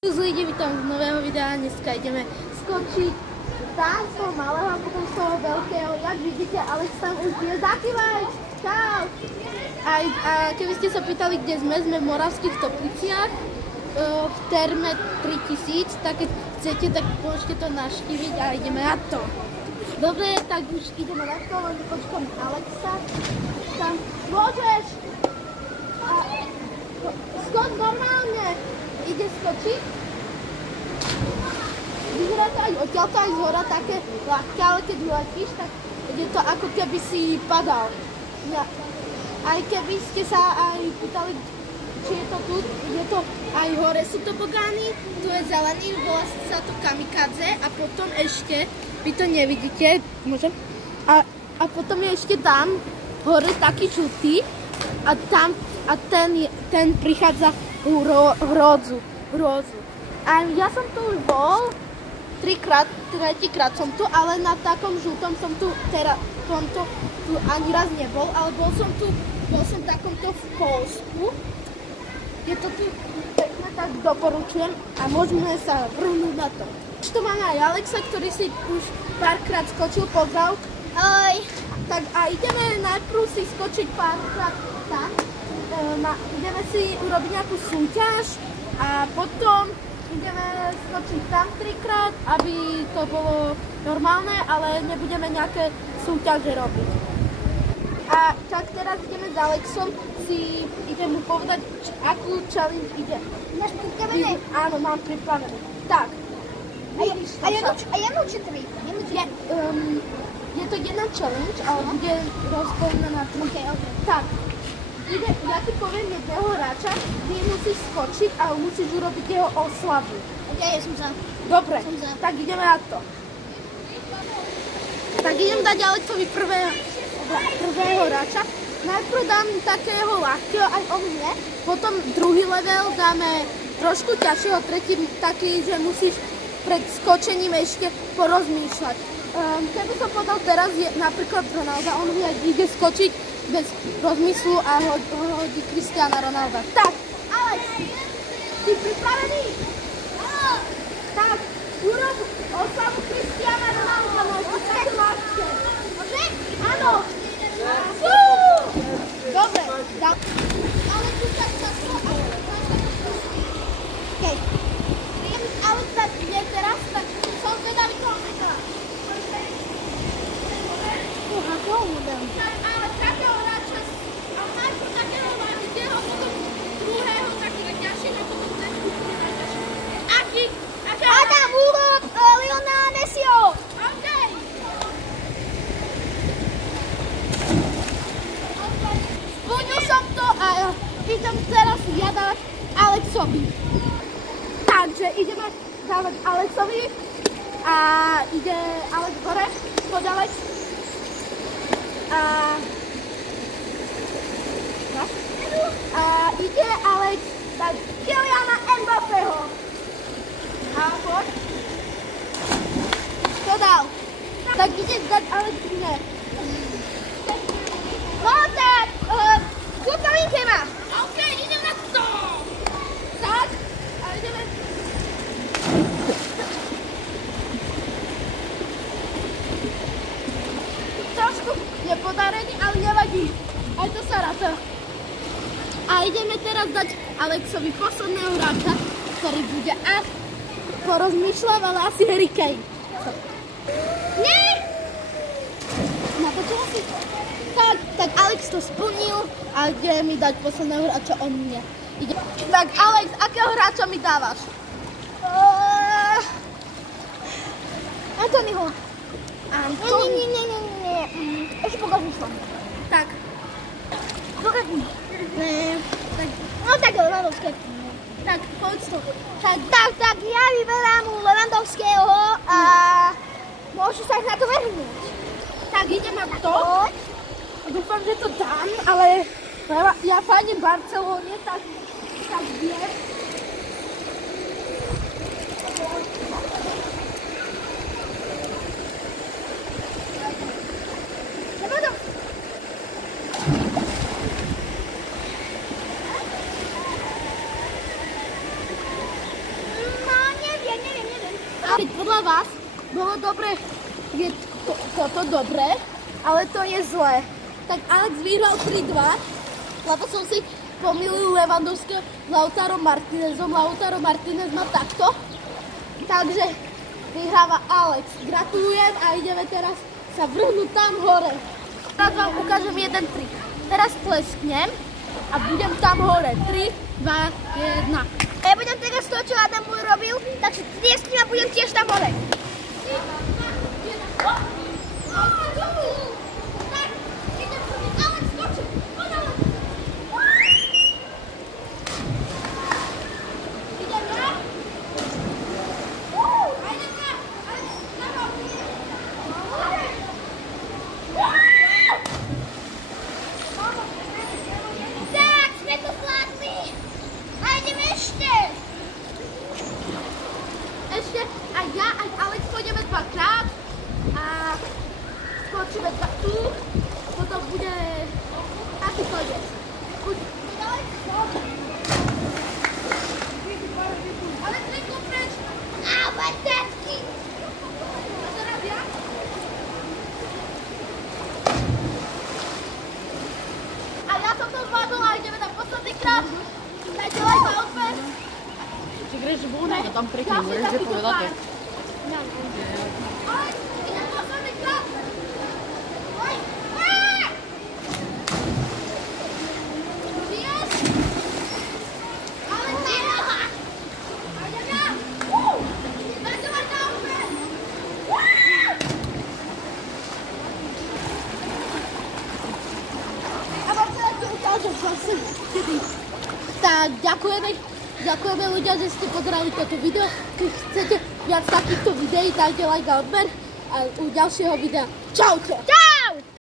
Z ľudí, vítam z nového videa. Dneska ideme skočiť tam z toho malého a potom z toho veľkého. Jak vidíte, Alex tam už je. Zakývaj! Čau! A keby ste sa pýtali, kde sme v Moravských Topliciach, v terme 3000, tak keď chcete, tak môžete to navštíviť a ideme na to. Dobre, tak už ideme na to, len počkám Alexa. Tam môžeš! Skoč normálne! Ide skočiť. Vyzerá to aj odtiaľto aj zhora také ľahké, ale keď vyletíš, tak je to ako keby si padal. Ja. Aj keby ste sa aj pýtali, či je to tu, je to aj hore sú tobogány, tu je zelený, volá sa to kamikadze a potom ešte, vy to nevidíte, môžem, a potom je ešte tam hore taký žltý a tam a ten prichádza hrôzu. A ja som tu už bol, tretíkrát som tu, ale na takom žltom som tu ani raz nebol, ale bol som takomto v Poľsku. Je to tu pekné, tak doporučujem a môžeme sa vrhnúť na to. Už tu máme aj Alexa, ktorý si už párkrát skočil, pozdrav. Ahoj. Tak a ideme najprv si skočiť párkrát tam. Ideme si urobiť nejakú súťaž a potom ideme skočiť tam 3-krát, aby to bolo normálne, ale nebudeme nejaké súťaže robiť. A tak teraz ideme s Alexom, idem mu povedať, akú challenge ide. Máš pripravené? Áno, mám pripravené. Tak. A jednu či tri? Je to jedna challenge, ale bude rozpojená na 3. Okay. Tak. Ja ti poviem jedného hráča, ty musíš skočiť a musíš urobiť jeho oslavu. Ok, ja som za. Dobre, tak ideme na to. Tak idem dať Alexovi prvého hráča. Najprv dám takého ľahkého, aj on mne. Potom druhý level dáme trošku ťažšieho, tretí taký, že musíš pred skočením ešte porozmýšľať. Keby som povedal teraz, je napríklad Ronaldo, on ide skočiť bez rozmyslu a hodí Cristiana Ronalda. Tak, Alex, si pripravený? Áno. Tak, urob oslavu Cristiana Ronalda, môžete také máčke. Môže? Áno. Dobre, dám. Ale tu sa to Okej. Alex tak ide teraz, tak som zvedavý toho metala. Ako budem? Ale takého hráča, a najprv takého hráča, potom druhého takého ťažšieho, a potom tretieho najťažšieho. Aký? Adam, urob Lionela Messiho! Okej. Splnil som to a idem teraz dávať Alexovi. Takže ideme dávať Alexovi a ide Alex hore, poď Alex. A ide Alex dať Kyliana Mbappeho. A poď. To dal. Tak ide dať Alex mne. No tak, kúpavínke ma. OK, idem na to. Tak, a ideme. Trošku nepodarený, ale nevadí. Aj to sa ráta. A ideme teraz dať Alexovi posledného hráča, ktorý bude až porozmýšľav, ale asi Harry Kane. Nie! Natočila si? Tak Alex to splnil a ide mi dať posledného hráča on mne. Tak Alex, akého hráča mi dávaš? Antonyho. Nie. Ešte pokažu som. Tak. Pokažu. No tak Lewandowski. Tak, povedz to. Tak, ja vyberám Lewandowského a môžu sa na to vrhnúť. Tak idem na to. Dúfam, že to dám, ale ja fandím Barcelone, tak viem. podľa vás bolo dobre, je toto dobré, ale to je zlé. Tak Alex vyhral 3-2, lebo som si pomýlil Lewandowského s Lautarom Martinezom. Lautaro Martinez má takto, takže vyhráva Alex. Gratulujem a ideme teraz sa vrhnúť tam hore. Teraz vám ukážem jeden trik. Teraz plesknem a budem tam hore. 3, 2, 1. Ja budem teraz to, čo Adam urobil, takže tliesknem a budem tiež tam hore. Ešte aj ja, aj Alex pôjdeme 2-krát a skočíme tu, potom bude asi koniec. Alex, rýchlo preč! Á, baterky! A teraz ja? A ja som to zvládol a ideme na posledný krát. Dajte like a odber. Či greš vúne a tam prekne, môžeš že povedať. Alex, idem posledný krát. Žiješ? Alex, žiješ? A idem ja. Dajte like a odber. A vám teda ti ukážem zase. Tak, ďakujeme ľudia, že ste pozerali toto video. Keď chcete viac takýchto videí, dajte like a odber a u ďalšieho videa. Čaute! Čau!